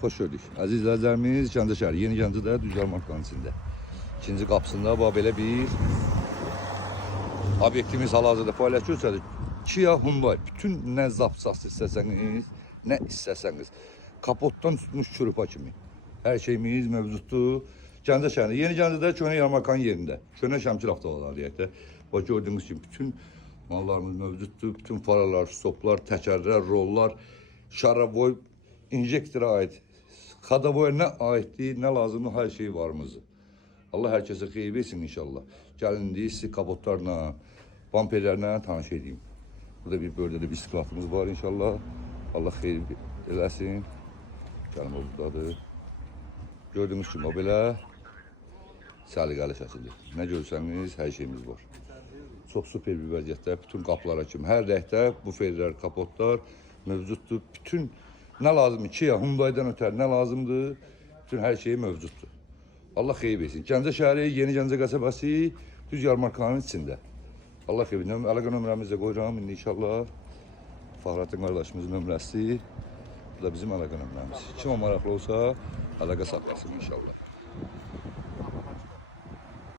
Hoş gördük. Aziz izləyicilərimiz, Gəncə şəhəri, Yeni Gəncədə Düzgər markanın içində. İkinci qapısında belə bir obyektimiz hal-hazırda fəaliyyət göstərir. Kia Hyundai, bütün nə zapsası istəsəniz, nə istəsəniz, kapotdan tutmuş çürüpa kimi hər şeyimiz mövcuddur. Gəncə şəhəri, Yeni Gəncədə Köhnə Yarmarkanın yerində, Köhnə Şəmkir avtoları deyək də. Bax gördüyünüz kimi bütün mallarımız mövcuddur. Bütün faralar, stoplar, təkərlər, rollar, şaravoy, injektora aid, xadavoya nə aiddir, nə lazımdır, hər şey varımızdır. Allah hər kəsə xeyir versin inşallah. Gəlin sizi kapotlarla, bamperlərlə tanış edeyim. Burada bir bölgədə bisikletimiz var inşallah. Allah xeyir eləsin. Gəlin o buradadır. Gördüyünüz kimi o belə səliqəli şəkildə. Nə görsəniz hər şeyimiz var. Çox super bir vəziyyətdə, bütün qapılara kimi, hər rəhdə buferlər, kapotlar mövcuddur. Bütün nə lazımdır, Kia, Hyundai'dan ötər nə lazımdır, bütün hər şey mövcuddur. Allah xeyir versin. Gəncə şəhəri, Yeni Gəncə qəsəbəsi, Düz Yarmarkanın içində. Allah xeyir versin. Əlaqə nömrəmizi də qoyuram indi inşallah. Fəxrəddin qardaşımızın nömrəsi. Bu da bizim əlaqə nömrəmiz. Kim maraqlı olsa, əlaqə saxlasın inşallah.